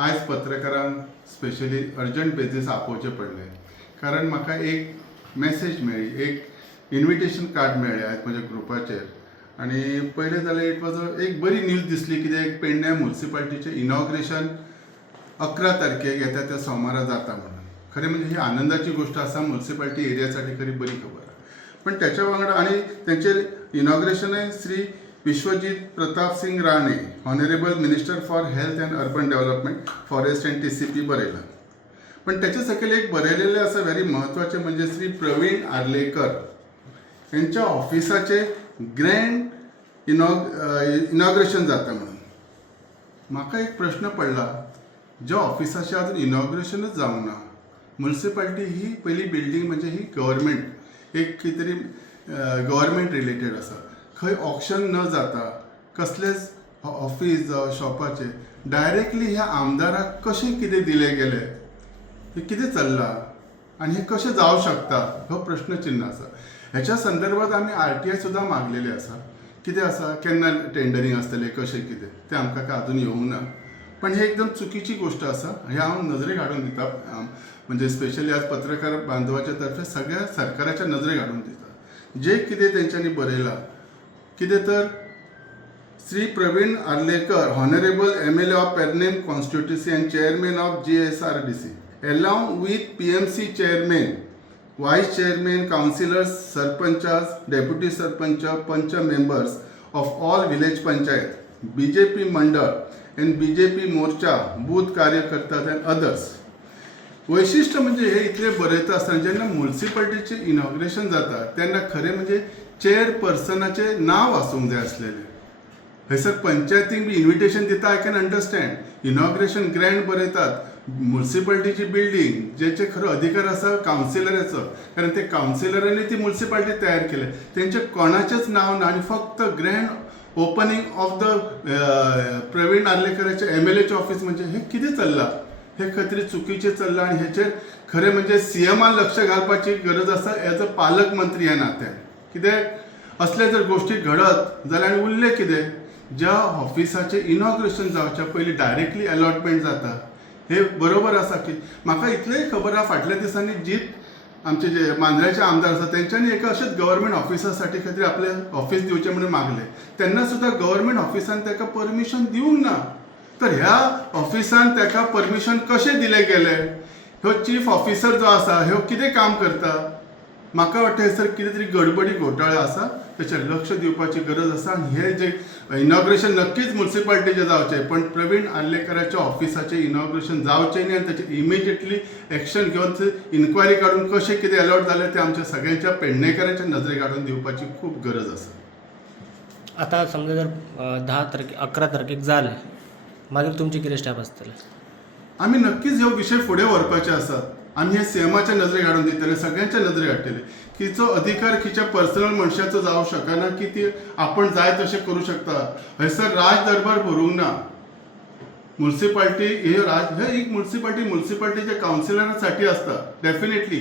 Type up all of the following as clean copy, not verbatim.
आज पत्रकारांक specially urgent basis आपोवचें पडलें कारण म्हाका एक मेसेज मेळ्ळी, एक इन्विटेशन कार्ड मेळ्ळें आज म्हज्या ग्रुपाचेर. आनी पयलें जाल्यार इट वॉज एक बरी न्यूज दिसली कित्याक पेडण्या म्युनिसिपालिटीचें इनॉग्रेशन 11 तारखेक येता त्या सोमारा जाता म्हणून. खरें म्हणजे ही आनंदाची गोष्ट आसा, म्युनिसिपालिटी एरियासाठी खरी बरी खबर आसा. पण त्याच्या वांगडा आनी तेंचेर इनॉग्रेशनय Shri Vishwajit Pratap Singh Rane, honourable minister for health and urban development, forest and TCP बरयलां. पण त्याचे सकयल एक बरयलेलें आसा व्हेरी म्हत्वाचें, म्हणजे श्री प्रवीण आर्लेकर यांच्या ऑफिसाचे ग्रँड इनॉग्रेशन जाता म्हणून. म्हाका एक प्रश्न पडला, ज्या ऑफिसाचें अजून इनॉग्रेशनच जावंक ना. म्युनिसिपालिटी ही पहिली बिल्डींग म्हणजे ही गव्हर्मेंट, एक कितें तरी गव्हर्मेंट रिलेटेड आसा. खंय ऑक्शन न जाता कसलेच ऑफिस जावं शॉपाचे डायरेक्टली ह्या आमदाराक कशें कितें दिलें गेलें, हे कितें चल्लां आनी हे कशें जावं शकता हो प्रश्नचिन्ह आसा. ह्याच्या संदर्भात आमी RTI सुद्दां मागलेले आसा. कितें आसा, केन्ना टेंडरींग आसतलें, कशें कितें तें आमकां काय अजून येवंक ना. पण हे एकदम चुकीची गोष्ट आसा, हे हांव नजरेक हाडून दिता. म्हणजे स्पेशली आज पत्रकार बांधवाच्या तर्फे सगळ्या सरकाराच्या नजरेक हाडून दिता. जे कितें तेंच्यांनी बरयलां, कितें तर Shri Pravin Arlekar, honourable MLA of Pernem constituency and chairman of GSRDC, along with PMC chairman, vice chairman, councillors, sarpanchas, deputy sarpanch, panch members of all village panchayat, BJP मंडळ and BJP मोर्चा, बूथ कार्यकर्ता and others. वैशिष्ट्य म्हणजे हे इतले बरयता आसतना जेन्ना म्युनिसिपालिटीचे inauguration जाता तेन्ना खरें म्हणजे चेअरपर्सनाचे नाव आसूंक जाय आसलेलें. हयसर पंचायतीक बी इन्विटेशन दिता, I can understand. Inauguration grand बरयतात, म्युनिसिपालिटीची बिल्डींग जेचे खरो अधिकार आसा कावन्सिलराचो, कारण ते कावन्सिलरांनी ती म्युनिसिपालिटी तयार केली. तेंचे कोणाचेच नाव ना आनी फक्त grand opening of the Pravin आर्लेकराचे MLAचे ऑफिस. म्हणजे हे कितें चल्लां, हे खत्री चुकीचें चल्लां. आनी हेचेर खरें म्हणजे CMान लक्ष घालपाची गरज आसा एज अ पालकमंत्री ह्या नात्यान. कित्याक असले जर गोश्टी घडत जाल्यार आनी उरलें कितें. ज्या ऑफिसाचें इनॉग्रेशन जावच्या पयलीं डायरेक्टली अलॉटमेंट जाता हे बरोबर आसा की. म्हाका इतलेंय खबर आसा, फाटल्या दिसांनी जीत आमचे जे मांद्र्याचे आमदार आसा तेंच्यांनी एका अशेंच गव्हर्मेंट ऑफिसासाठी खातीर आपलें ऑफिस दिवचें म्हणून मागलें. तेन्ना सुद्दां गव्हर्मेंट ऑफिसान ताका परमिशन दिवंक ना. तर ह्या ऑफिसान ताका परमिशन कशें दिलें गेलें. ह्यो चीफ ऑफिसर जो आसा ह्यो कितें काम करता. म्हाका वाटतं हयसर कितें तरी गडबडी घोटाळे आसा, तेचेर लक्ष दिवपाची गरज आसा. आनी हे जे इनॉग्रेशन नक्कीच म्युनिसिपालिटीचें जावचें, पण प्रवीण आर्लेकराच्या ऑफिसाचें इनॉग्रेशन जावचें न्ही. आनी ताचेर इमिजिएटली एक्शन घेवन इन्क्वायरी काडून कशें कितें अलॉट जालें तें आमच्या सगळ्यांच्या पेडणेकारांच्या नजरेक हाडून दिवपाची खूब गरज आसा. आता समजा जर 11 तारखेक जालें, मागीर तुमचे कितें स्टेप आसतले? आमी नक्कीच ह्यो विशय फुडें व्हरपाचे आसात. आमी हे CMाच्या नजरेक हाडून दितले, सगळ्यांच्या नजरेक हाडटले. तिचो अधिकार खंयच्या पर्सनल मनशाचो जावं शकना की ती आपण जाय तशें करूं शकता. हयसर राज दरबार भरूंक ना. म्युनिसिपालिटी हे एक म्युनिसिपालिटीच्या कावन्सिलरांसाठी आसता डेफिनेटली.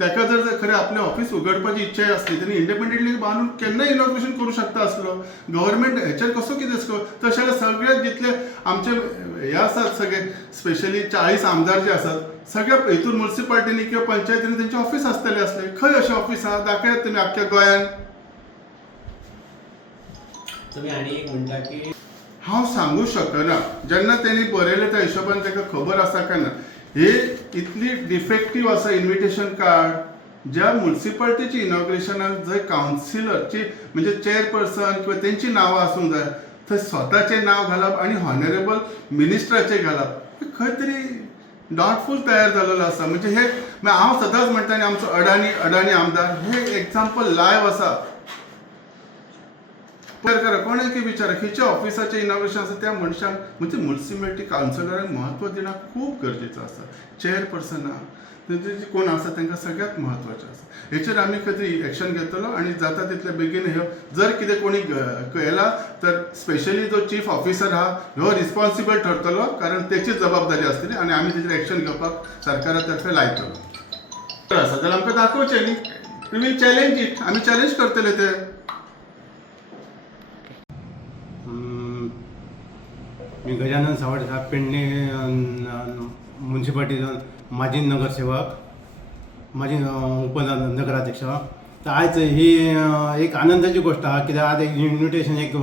ताका जर खरें आपलें ऑफिस उगडपाची इच्छा आसली तेणी इंडिपेंडंटली बांदून केन्नाय इनॉग्रेशन करूं शकता आसलो. गव्हर्मेंट हेचेर कसो कितें तशें जाल्यार सगळे जितले आमचे हे आसात सगळे स्पेशली 40 आमदार जे आसात सगळ्या हितून म्युनिसिपालिटीनी किंवा पंचायतीनी तेंचे ऑफिस आसतले असले. खंय अशें ऑफिस आहा दाखयात तुमी आख्ख्या गोंयांत. तुम्ही आनी एक म्हणटा की हांव सांगू शकना. जेन्ना तेणी बरयलें त्या हिशोबान ताका खबर आसा काय ना. हे इतली डिफेक्टीव आसा इन्विटेशन कार्ड. ज्या म्युनिसिपालिटीची इनॉग्रेशनाक जंय कावन्सिलरची म्हणजे चेअरपर्सन किंवा तेंची नांवां आसूंक जाय, थंय स्वताचें नांव घालप आनी ऑनरेबल मिनिस्टराचें घालप खंय तरी डाउटफूल तयार जाल्लो आसा. म्हणजे हे हांव सदांच म्हणटा न्ही, आमचो अडाणी आमदार हे एक्झाम्पल लायव्ह आसा. करा कोणाक विचारा खंयच्या ऑफिसाचें इनॉग्रेशन आसा त्या मनशाक म्हणजे म्युनिसिपालिटी कावन्सिलरांक म्हत्व दिणं खूब गरजेचं आसा. चेअरपर्सनाक कोण आसा तांकां सगळ्यात म्हत्वाचें आसा. हेचेर आमी खंय तरी एक्शन घेतलो आनी जाता तितले बेगीन ह्यो जर कितें कोणी केला तर स्पेशली जो चीफ ऑफिसर आहा ह्यो रिस्पॉन्सिबल ठरतलो, कारण तेची जबाबदारी आसतली आनी आमी तेचेर एक्शन घेवपाक सरकारा तर्फे लायतलो. आसा जाल्यार आमकां दाखोवचें न्ही. We will challenge it. आमी चॅलेंज करतले ते. मी गजानन सावडे साहेब पेडणे म्युन्सिपाल्टीचा माजी नगरसेवक, माजी उपनगराध्यक्ष. तर आज ही एक आनंदाची गोष्ट आहे की आज एक इन्व्हिटेशन एक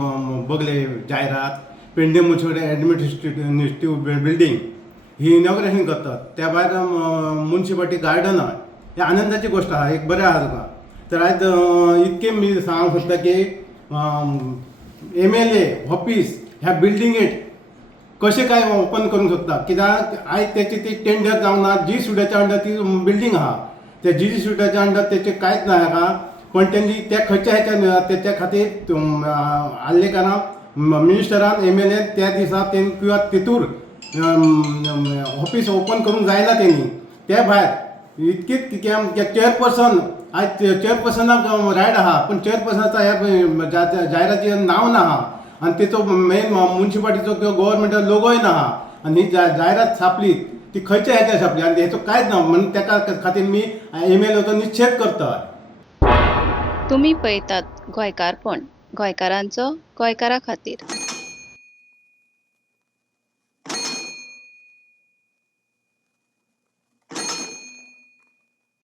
बघले जाहिरात पेडणे म्युन्सिपाल्टी ॲडमिनिस्ट्रेटिव्ह बिल्डिंग ही इनॉग्रेशन करतात. त्या भायर म्युन्सिपाल्टी गार्डन आहे. ही आनंदाची गोष्ट आहे, एक बरें आहा तुका. तर आज इतके मी सांगू शकता की MLA ऑफिस ह्या बिल्डिंगेत कशें काय ओपन करूंक शकता, कित्याक आयज त्याची ती टेंडर जावना. जी सुड्याच्या अंडर ती बिल्डिंग आहा, त्या जी सुड्याच्या अंडर त्याचे कांयच ना का. पण त्यांनी त्या खंयच्या ह्याच्या त्याच्या खातीर हाडले काना मिनिस्टरान MLA त्या दिसा तेणी किंवा तितूर ऑफिस ओपन करूंक जायना तेणी. त्या भायर इतकीच चेअरपर्सन आज चेअरपर्सनाक रायट आहा, पण चेअरपर्सनाचा ह्या जाहिरातीचें नांव ना आहा आणि तिचो मेन म्युन्सिपाल्टीचो किंवा गव्हर्मेंटा लोगोय ना आहा. आणि ही जाहिरात छापली ती खंयच्या ह्याच्या छापली आणि हेचो कांयच ना. म्हणून तेका खातीर मी MLAचो निषेध करता. तुम्ही पळयतात गोंयकारपण, गोंयकारांचो गोंयकारा खातीर.